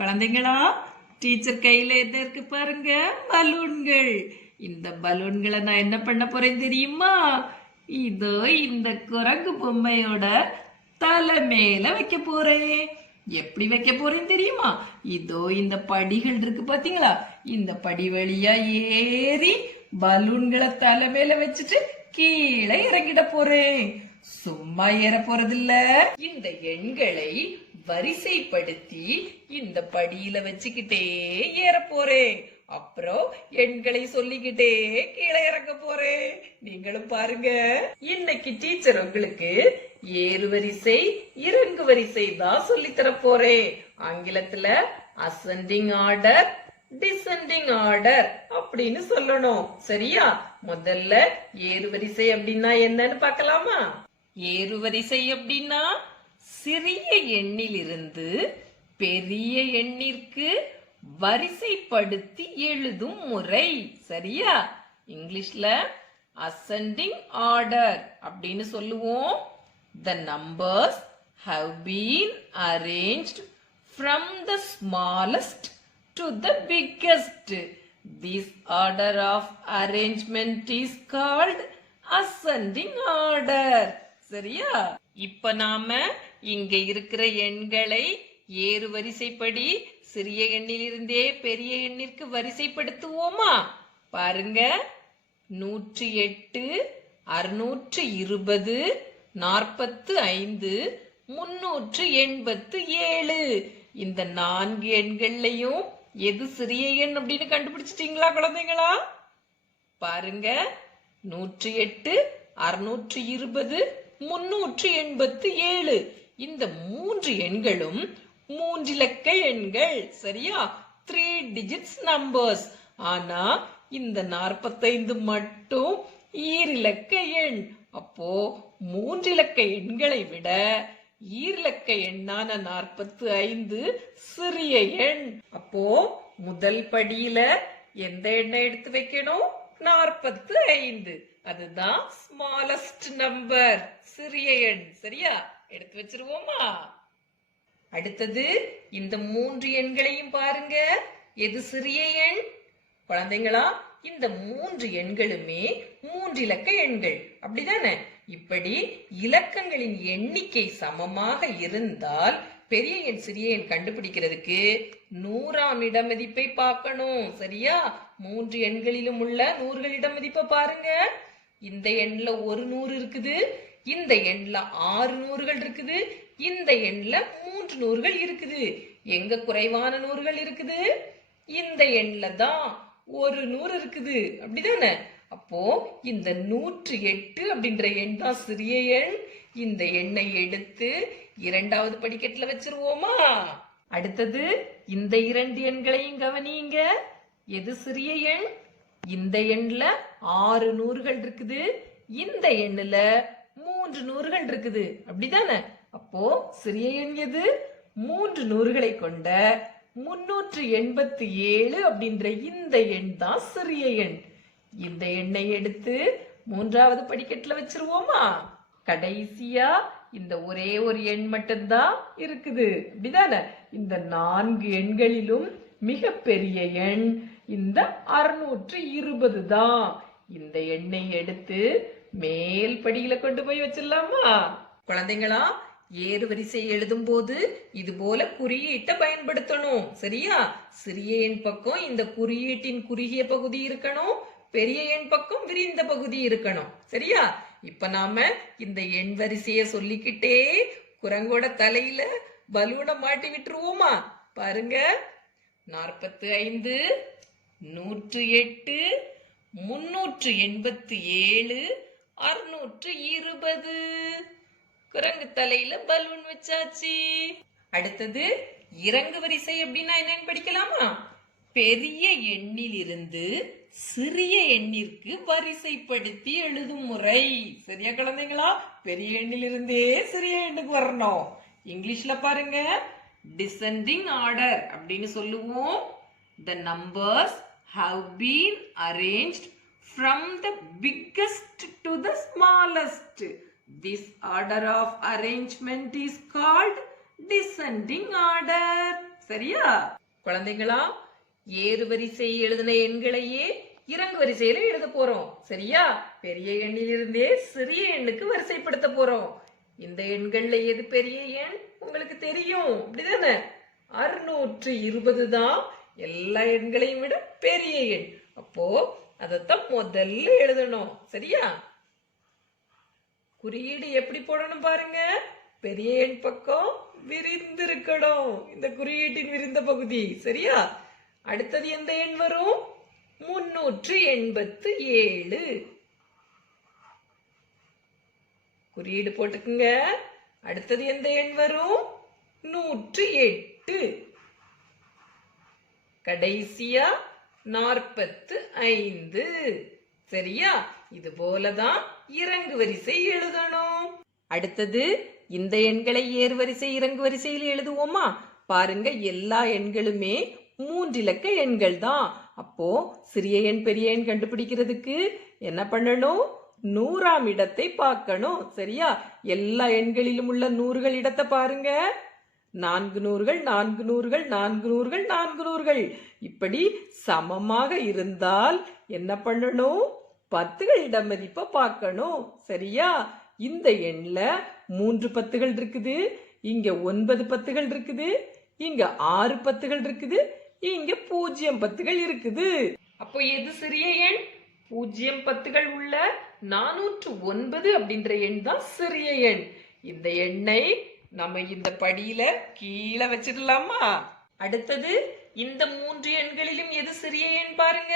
குழந்தைங்களா, டீச்சர் கையில என்ன இருக்கு பாருங்க, பலூன்கள். இந்த பலூன்களை நான் என்ன பண்ண போறேன் தெரியுமா? இதோ இந்த குரங்கு பொம்மையோட தலை மேல வைக்க போறேன். எப்படி வைக்க போறேன் தெரியுமா? இதோ இந்த படிகள் இருக்கு பாத்தீங்களா? இந்த படி வழியா ஏறி பலூன்களை தலை மேல வச்சுட்டு கீழே இறங்கிட போறேன். சும்மா ஏற போறதில்ல, இந்த எண்களை வரிசைப்படுத்தி இந்த படியில வச்சுக்கிட்டே ஏற போறேன். அப்புறம் எண்களை சொல்லிக்கிட்டே கீழே இறங்க போறேன். நீங்களும் பாருங்க. இன்னைக்கு டீச்சர் உங்களுக்கு ஏறு வரிசை இறங்கு வரிசை தான் சொல்லி தர போறேன். ஆங்கிலத்துல அசெண்டிங் ஆர்டர், டிசெண்டிங் ஆர்டர் அப்படின்னு சொல்லணும். சரியா? முதல்ல ஏறு வரிசை அப்படின்னா என்னன்னு பார்க்கலாமா? ஏறு வரிசை அப்படின்னா சிறிய எண்ணிலிருந்து பெரிய எண்ணிற்கு வரிசைப்படுத்தி எழுதும் முறை. சரியா? இங்கிலீஷ்ல அசெண்டிங் ஆர்டர் அப்படின்னு சொல்லுவோம். The numbers have been arranged from the smallest to the biggest. This order of arrangement is called ascending order. சரியா? இப்ப நாம இங்க இருக்கிற எண்களை ஏறு வரிசைப்படி சிறிய எண்ணிலிருந்தே பெரிய எண்ணிற்கு வரிசைப்படுத்துவோமா? பாருங்க. 108, 620, 45, 387. இந்த 4 எண்கள்லயும் எது சிறிய எண் அப்படின்னு கண்டுபிடிச்சிட்டீங்களா குழந்தைங்களா? பாருங்க. 108, 620, 387. இந்த 3 எண்களும் 3 இலக்க எண்கள். சரியா? 3 digits numbers. ஆனா இந்த 45 மட்டும் ஈரிலக்க எண். அப்போ 3 இலக்க எண்களை விட ஈரிலக்க எண்ணான 45 சிறிய எண். அப்போ முதல் படியில எந்த எண்ணை எடுத்து வைக்கணும்? 45. அதுதான் ஸ்மாலஸ்ட் நம்பர், சிறிய எண். சரியா? எடுத்து வச்சிருவோமா? அடுத்தது இந்த 3 எண்களையும் பாருங்க. எது சிறிய எண்? குழந்தைங்களா, இந்த 3 எண்களுமே 3 இலக்க எண்கள். அப்படிதானே? இப்படி இலக்கங்களின் எண்ணிக்கை சமமாக இருந்தால் பெரிய எண் சிறிய எண் கண்டுபிடிக்கிறதுக்கு 100ஆம் இடமதிப்பை பார்க்கணும். சரியா? 3 எண்களிலும் உள்ள 100கள் இடமதிப்பை பாருங்க. இந்த எண்ல 1 100 இருக்குது, இந்த எண்ல 6 100கள் இருக்குது, இந்த எண்ல 3 100கள் இருக்குது. எங்க குறைவான 100கள் இருக்குது? இந்த எண்ல தான் 1 100 இருக்குது. அப்படிதானே? அப்போ இந்த 108 அப்படின்ற எண் தான் சிறிய எண். இந்த எண்ணை எடுத்து 2வது படிக்கட்டுல வச்சிருவோமா? அடுத்தது இந்த 2 எண்களையும் கவனிங்க. எது சிறிய எண்? இந்த எண்ல 6 100கள் இருக்குது, இந்த எண்ணுல 3 100கள் இருக்குது. அப்படிதானே? அப்போ சிறிய எண் எது? 3 100களை கொண்ட 387 அப்படின்ற இந்த எண் தான் சிறிய எண். இந்த எண்ணை எடுத்து 3வது படிக்கட்டுல வச்சிருவோமா? கடைசியா இந்த ஒரே ஒரு எண் மட்டும்தான் இருக்குது. அப்படிதானே? இந்த 4 எண்களிலும் மிக பெரிய எண் இந்த 620 தான். இந்த எண்ணை எடுத்து மேல் படியில கொண்டு போய் வச்சிடலாமா? குழந்தைங்களா, ஏறு வரிசை எழுதும் போது இது போல குறியீட்டை பயன்படுத்தணும். சரியா? சிறிய எண் பக்கம் இந்த குறியீட்டின் குறுகிய பகுதி இருக்கணும், பெரிய எண் பக்கம் விரிந்த பகுதி இருக்கணும். சரியா? இப்ப நாம இந்த எண் வரிசைய சொல்லிக்கிட்டே குரங்கோட தலையில பலூனை மாட்டி விட்டுருவோமா? பாருங்க. 45, 108, 387, 620. குரங்கு தலையில பலூன் வச்சாச்சு. அடுத்தது இறங்கு வரிசை அப்படின்னா என்னன்னு படிக்கலாமா? பெரிய எண்ணிலிருந்து சிறிய எண்ணிற்கு வரிசைப்படுத்தி எழுதும் முறை. சரியா குழந்தைங்களா? பெரிய எண்ணிலிருந்தே சிறிய எண்ணுக்கு வரணும். இங்கிலீஷ்ல பாருங்க, டிசெண்டிங் ஆர்டர் அப்படின்னு சொல்லுவோம். The numbers have been arranged from the biggest to the smallest. This order of arrangement is called descending order. சரியா? குழந்தைங்களா, ஏறு வரிசை எழுதின எண்களையே இறங்கு வரிசையில எழுத போறோம். சரியா? பெரிய எண்ணிலிருந்தே சிறிய எண்ணுக்கு வரிசைப்படுத்த போறோம். இந்த எண்கள்ல எது பெரிய எண் உங்களுக்கு தெரியும், அப்படிதானே? 620 தான் எல்லா எண்களையும் விட பெரிய எண். அப்போ அதத்தான் முதல்ல எழுதணும். சரியா? குறியீடு எப்படி போடணும் பாருங்க. பெரிய எண் பக்கம் விரிந்திருக்கணும், இந்த குறியீட்டின் விரிந்த பகுதி. சரியா? அடுத்தது எந்த எண் வரும்? 387. குறியீடு போட்டுக்குங்க. அடுத்தது எந்த எண் வரும்? 108. கடைசியா 45. சரியா? இது போலதான் இறங்கு வரிசை எழுதணும். அடுத்தது இந்த எண்களை ஏறு வரிசை இறங்கு வரிசையில் எழுதுவோமா? பாருங்க, எல்லா எண்களுமே 3 இலக்க எண்கள் தான். அப்போ சிறிய எண் பெரிய எண் கண்டுபிடிக்கிறதுக்கு என்ன பண்ணணும்? 100ஆம் இடத்தை பார்க்கணும். சரியா? எல்லா எண்களிலும் உள்ள 100கள் இடத்தை பாருங்க. 4 நூறுகள் 4 நூறுகள் 4 நூறுகள் 4 நூறுகள் இப்படி சமமாக இருந்தால் என்ன பண்ணணும்? 10கள் இட மதிப்பை பார்க்கணும். சரியா? இந்த எண்ல 3 10கள் இருக்குது, இங்க 9 10கள் இருக்குது, இங்க 6 10கள் இருக்குது, இங்க 0 10கள் இருக்குது. அப்போ எது சிறிய எண்? 0 10கள் உள்ள 409 அப்படின்ற எண் தான் சிறிய எண். இந்த எண்ணை நம்ம இந்த படியில கீழே வச்சிடலாமா? அடுத்தது இந்த 3 எண்களிலும் எது சிறிய எண் பாருங்க.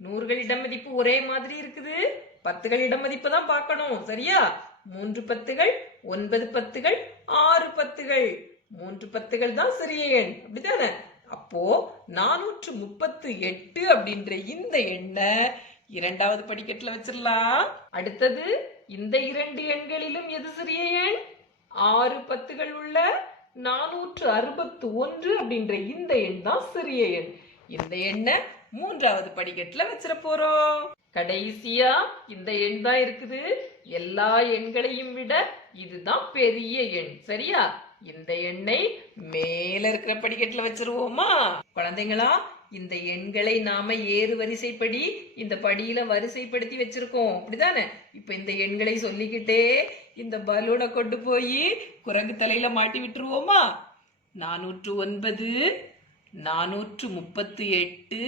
100கள் இட மதிப்பு ஒரே மாதிரி இருக்குது, 10கள் இட மதிப்பு தான் பார்க்கணும். சரியா? 3 10கள் 9 10கள் 6 10கள் 3 10கள் தான் சிறிய எண், அப்படிதானே? அப்போ 438 அப்படின்ற இந்த எண்ணை 2வது படிக்கட்டுல வச்சிடலாம். அடுத்தது இந்த 2 எண்களிலும் எது சிறிய எண்? 6 10கள் உள்ள 461 அப்படின்ற இந்த எண் தான் சிறிய எண். இந்த எண்ணை 3வது படிக்கட்டுல வச்சிட போறோம். கடைசியா இந்த எண் தான் இருக்குது. எல்லா எண்களையும் விட இதுதான் பெரிய எண். சரியா? இந்த எண்ணை மேல இருக்கிற படிக்கட்டுல வச்சிருவோமா? குழந்தைங்களா, இந்த எண்களை நாம ஏறு வரிசைப்படி இந்த படியில வரிசைப்படுத்தி வச்சிருக்கோம், அப்படிதானே? இப்ப இந்த எண்களை சொல்லிக்கிட்டே இந்த பலூனை கொண்டு போய் குரங்கு தலையில மாட்டி விட்டுருவோமா? 409 438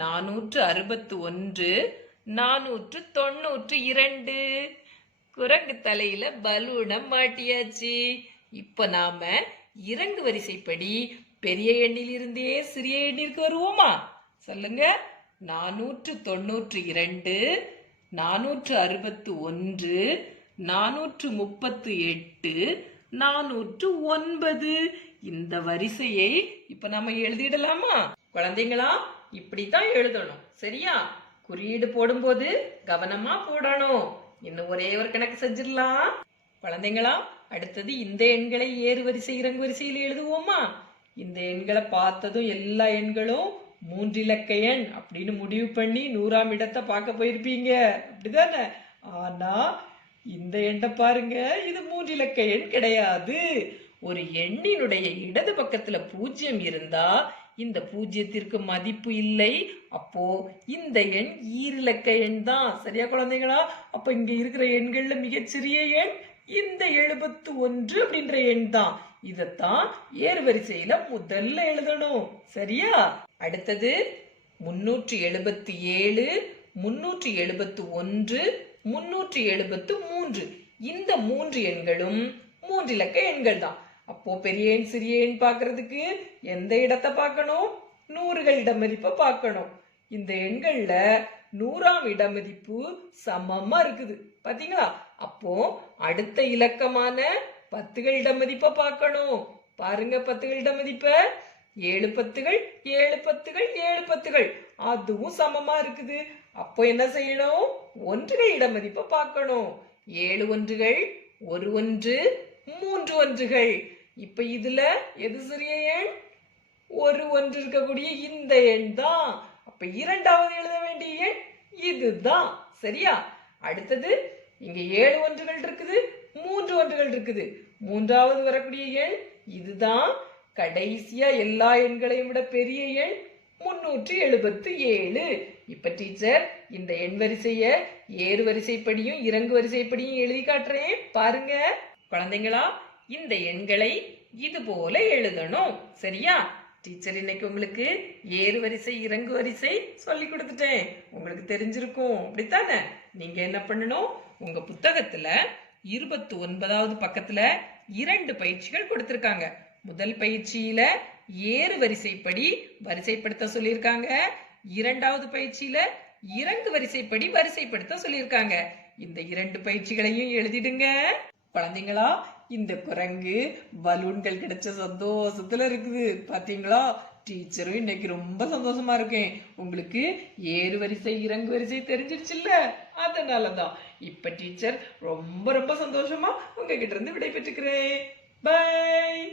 461 492. குரங்கு தலையில பலூனை மாட்டியாச்சு. இப்ப நாம இறங்கு வரிசைப்படி பெரிய எண்ணிலிருந்தே சிறிய எண்ணிற்கு வருவோமா? சொல்லுங்க. 492 461 438 409. இந்த வரிசையை இப்ப நம்ம எழுதிடலாமா? குழந்தைங்களா, இப்படித்தான் எழுதணும். சரியா? குறியீடு போடும்போது கவனமா போடணும். இன்னும் ஒரே ஒரு கணக்கு செஞ்சிடலாம். குழந்தைங்களா, அடுத்தது இந்த எண்களை ஏறு வரிசை இறங்கு வரிசையில் எழுதுவோமா? இந்த எண்களை பார்த்ததும் எல்லா எண்களும் 3 இலக்க எண் அப்படின்னு முடிவு பண்ணி 100ஆம் இடத்தை பார்க்க போயிருப்பீங்க, அப்படிதானே? ஆனா இந்த எண்ணை பாருங்க, இது 3 இலக்க எண் கிடையாது. ஒரு எண்ணினுடைய இடது பக்கத்துல 0 இருந்தா இந்த 0த்திற்கு மதிப்பு இல்லை. அப்போ இந்த எண் ஈரிலக்க எண் தான். சரியா குழந்தைங்களா? அப்ப இங்க இருக்கிற எண்கள்ல மிகச்சிறிய எண் இந்த 71 அப்படின்ற எண் தான். இதத்தான் ஏறு வரிசையில முதல்ல எழுதணும். சரியா? அடுத்தது 377 371 373. இந்த 3 எண்களும் 3 இலக்க எண்கள் தான். அப்போ பெரிய எண் சிறிய எண் பார்க்கறதுக்கு எந்த இடத்தை பார்க்கணும்? 100கள் இட மதிப்பை பார்க்கணும். இந்த எண்கள்ல 100ஆம் இட மதிப்பு சமமா இருக்குது, பாத்தீங்களா? அப்போ அடுத்த இலக்கமான 10கள் இட மதிப்பை பார்க்கணும். பாருங்க, 10கள் இட மதிப்ப 7 10கள் 7 10கள் 7 10கள் அதுவும் சமமா இருக்குது. அப்போ என்ன செய்யணும்? 1கள் இட மதிப்பை பார்க்கணும். 7 ஒன்றுகள் 1 1 3 ஒன்றுகள். இப்ப இதுல எது சிறிய எண்? 1 1 இருக்கக்கூடிய இந்த எண் தான். அப்ப 2வது எழுத வேண்டிய எண் இதுதான். சரியா? அடுத்தது இங்க 7 ஒன்றுகள் இருக்குது 3 ஒன்றுகள் இருக்குது. 3வது வரக்கூடிய எண் இதுதான். கடைசியா எல்லா எண்களையும் விட பெரிய எண் 377. இப்ப டீச்சர் இந்த எண் வரிசைய ஏறு வரிசைப்படியும் இறங்கு வரிசைப்படியும் எழுதி காட்டுறேன், பாருங்க. குழந்தைங்களா, இந்த எண்களை இது போல எழுதணும், சரியா? டீச்சர் இன்னைக்கு உங்களுக்கு ஏறு வரிசை இறங்கு வரிசை சொல்லி கொடுத்துட்டேன். உங்களுக்கு தெரிஞ்சிருக்கும், அப்படித்தானே? நீங்க என்ன பண்ணணும், உங்க புத்தகத்துல 29வது பக்கத்துல 2 பயிற்சிகள் கொடுத்திருக்காங்க. முதல் பயிற்சியில ஏறு வரிசைப்படி வரிசைப்படுத்த சொல்லியிருக்காங்க. 2வது பயிற்சியில இறங்கு வரிசைப்படி வரிசைப்படுத்த சொல்லியிருக்காங்க. இந்த 2 பயிற்சிகளையும் எழுதிடுங்க. குழந்தைங்களா, இந்த குரங்கு பலூன்கள் கிடைச்ச சந்தோஷத்துல இருக்குது, பாத்தீங்களா? டீச்சரும் இன்னைக்கு ரொம்ப சந்தோஷமா இருக்கேன். உங்களுக்கு ஏறு வரிசை இறங்கு வரிசை தெரிஞ்சிருச்சுல்ல, அதனாலதான் இப்ப டீச்சர் ரொம்ப ரொம்ப சந்தோஷமா உங்ககிட்ட இருந்து விடை பெற்றுக்கிறேன். பை.